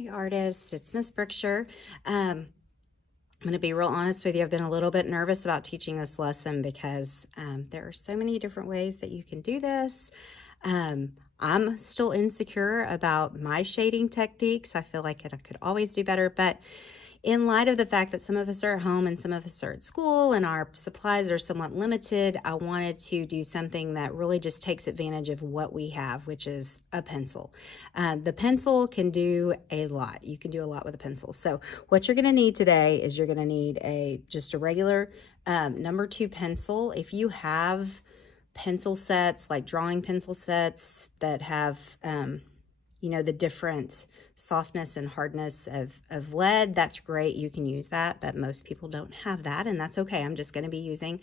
Hey artists, it's Miss Brookshire. I'm going to be real honest with you. I've been a little bit nervous about teaching this lesson because there are so many different ways that you can do this. I'm still insecure about my shading techniques. I feel like I could always do better, but in light of the fact that some of us are at home and some of us are at school and our supplies are somewhat limited, I wanted to do something that really just takes advantage of what we have, which is a pencil. The pencil can do a lot. You can do a lot with a pencil. So what you're going to need today is you're going to need just a regular number 2 pencil. If you have pencil sets, like drawing pencil sets that have the different softness and hardness of lead, that's great. You can use that, but most people don't have that, and that's okay. I'm just going to be using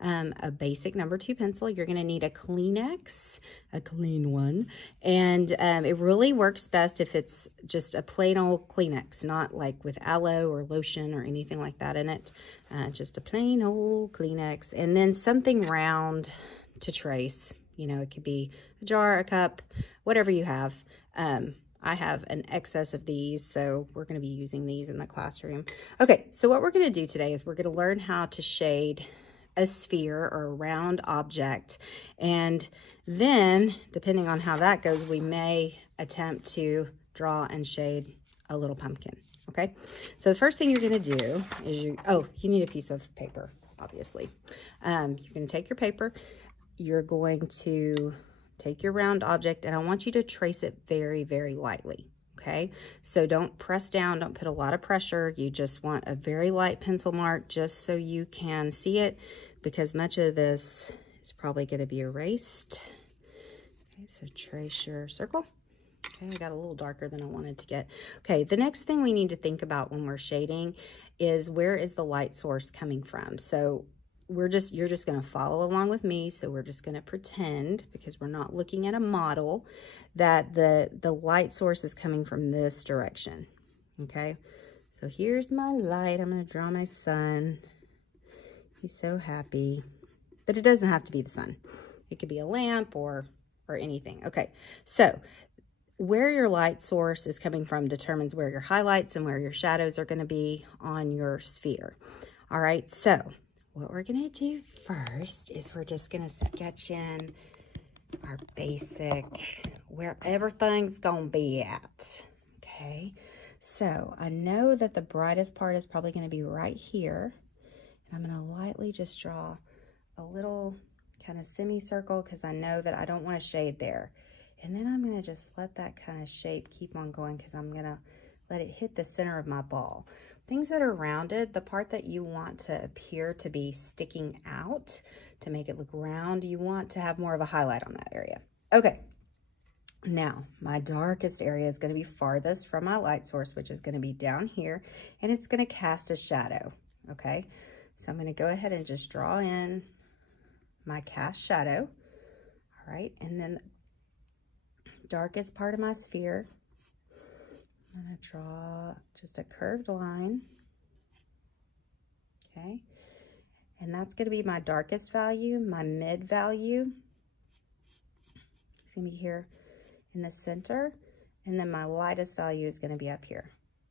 a basic number 2 pencil. You're going to need a Kleenex, a clean one, and it really works best if it's just a plain old Kleenex, not like with aloe or lotion or anything like that in it. Just a plain old Kleenex, and then something round to trace. You know, it could be a jar, a cup, whatever you have. I have an excess of these, so we're going to be using these in the classroom. Okay, so what we're going to do today is we're going to learn how to shade a sphere or a round object, and then, depending on how that goes, we may attempt to draw and shade a little pumpkin. Okay, so the first thing you're going to do is you need a piece of paper, obviously. You're going to take your paper. You're going to take your round object, and I want you to trace it very, very lightly, okay? So don't press down, don't put a lot of pressure. You just want a very light pencil mark just so you can see it, because much of this is probably going to be erased. Okay, so trace your circle. Okay, I got a little darker than I wanted to get. Okay, the next thing we need to think about when we're shading is, where is the light source coming from? So you're just going to follow along with me. So we're just going to pretend, because we're not looking at a model, that the light source is coming from this direction. Okay, so here's my light. I'm going to draw my sun. He's so happy, but it doesn't have to be the sun. It could be a lamp or anything. Okay, so where your light source is coming from determines where your highlights and where your shadows are going to be on your sphere. All right, so what we're going to do first is we're just going to sketch in our basic, where everything's going to be at. Okay, so I know that the brightest part is probably going to be right here. And I'm going to lightly just draw a little kind of semicircle, because I know that I don't want to shade there. And then I'm going to just let that kind of shape keep on going, because I'm going to let it hit the center of my ball. Things that are rounded, the part that you want to appear to be sticking out to make it look round, you want to have more of a highlight on that area. Okay, now my darkest area is going to be farthest from my light source, which is going to be down here, and it's going to cast a shadow. Okay, so I'm going to go ahead and just draw in my cast shadow. All right, and then darkest part of my sphere, I'm going to draw just a curved line, okay? And that's going to be my darkest value. My mid value is going to be here in the center, and then my lightest value is going to be up here.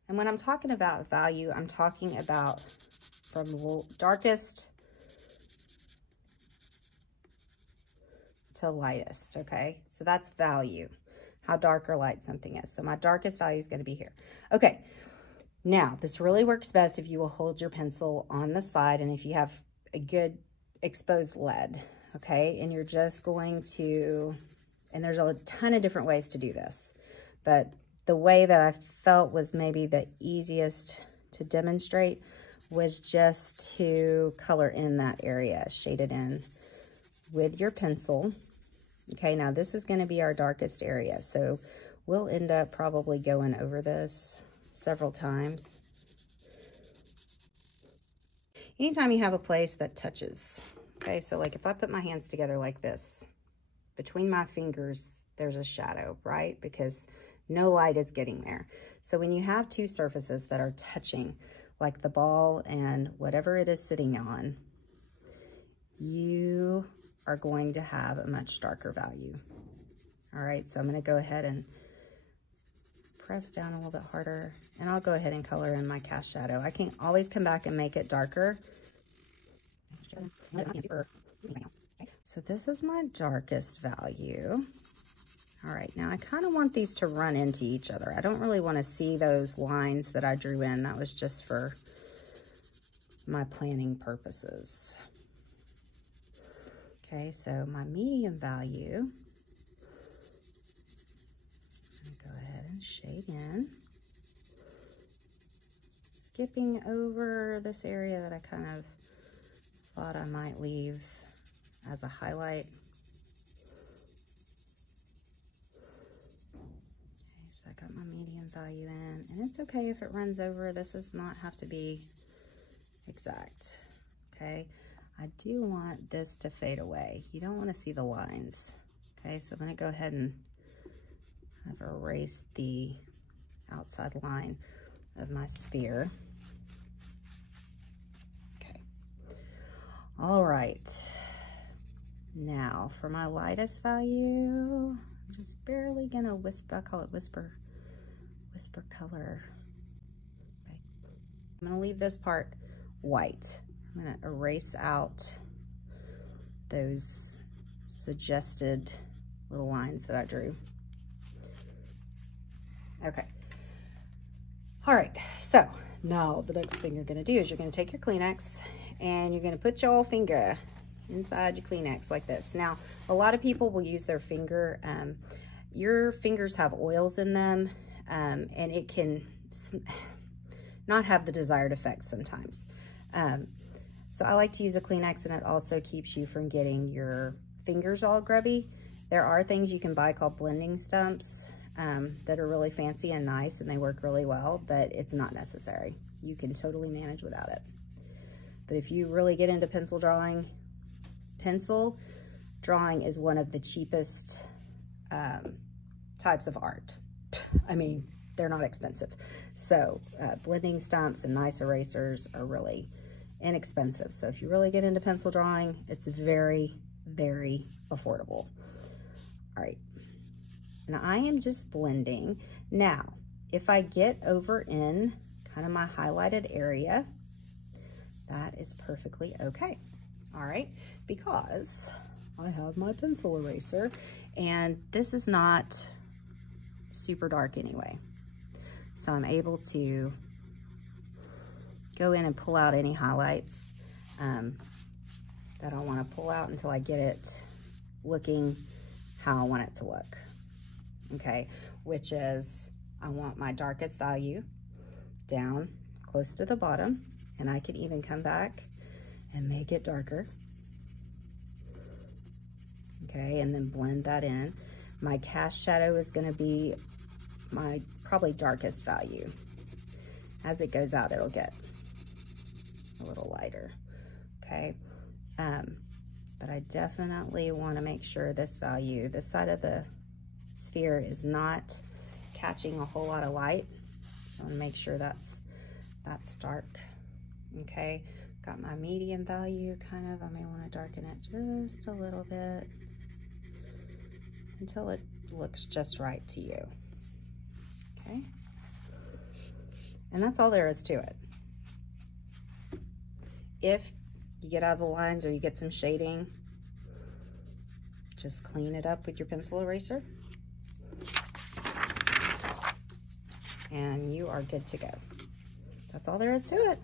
And when I'm talking about value, I'm talking about from darkest to lightest, okay? So that's value, how dark or light something is. So my darkest value is going to be here. Okay, now this really works best if you will hold your pencil on the side and if you have a good exposed lead, okay? And you're just going to, and there's a ton of different ways to do this, but the way that I felt was maybe the easiest to demonstrate was just to color in that area, shade it in with your pencil. Okay, now this is going to be our darkest area, so we'll end up probably going over this several times. Anytime you have a place that touches, okay, so like if I put my hands together like this, between my fingers, there's a shadow, right? Because no light is getting there. So when you have two surfaces that are touching, like the ball and whatever it is sitting on, you are going to have a much darker value. All right, so I'm going to go ahead and press down a little bit harder, and I'll go ahead and color in my cast shadow. I can always come back and make it darker. So this is my darkest value. All right, now I kind of want these to run into each other. I don't really want to see those lines that I drew in. That was just for my planning purposes. Okay, so my medium value, go ahead and shade in. Skipping over this area that I kind of thought I might leave as a highlight. Okay, so I got my medium value in, and it's okay if it runs over. This does not have to be exact, okay? I do want this to fade away. You don't want to see the lines, okay? So I'm going to go ahead and kind of erase the outside line of my sphere. Okay. All right. Now for my lightest value, I'm just barely going to whisper, I call it whisper color. Okay. I'm going to leave this part white. I'm going to erase out those suggested little lines that I drew. Okay. All right, so now the next thing you're gonna do is you're gonna take your Kleenex and you're gonna put your finger inside your Kleenex like this. Now, a lot of people will use their finger. Your fingers have oils in them, and it can not have the desired effect sometimes. So I like to use a Kleenex, and it also keeps you from getting your fingers all grubby. There are things you can buy called blending stumps that are really fancy and nice, and they work really well, but it's not necessary. You can totally manage without it. But if you really get into pencil drawing is one of the cheapest types of art. I mean, they're not expensive. So blending stumps and nice erasers are really inexpensive. So if you really get into pencil drawing, it's very, very affordable. All right. And I am just blending. Now, if I get over in kind of my highlighted area, that is perfectly okay. All right, because I have my pencil eraser, and this is not super dark anyway. So I'm able to go in and pull out any highlights that I want to pull out until I get it looking how I want it to look. Okay, which is I want my darkest value down close to the bottom, and I can even come back and make it darker. Okay, and then blend that in. My cast shadow is going to be my probably darkest value. As it goes out, it'll get a little lighter. Okay, but I definitely want to make sure this value, this side of the sphere, is not catching a whole lot of light. So I want to make sure that's dark. Okay, got my medium value kind of. I may want to darken it just a little bit until it looks just right to you. Okay, and that's all there is to it. If you get out of the lines or you get some shading, just clean it up with your pencil eraser, and you are good to go. That's all there is to it.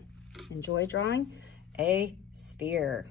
Enjoy drawing a sphere.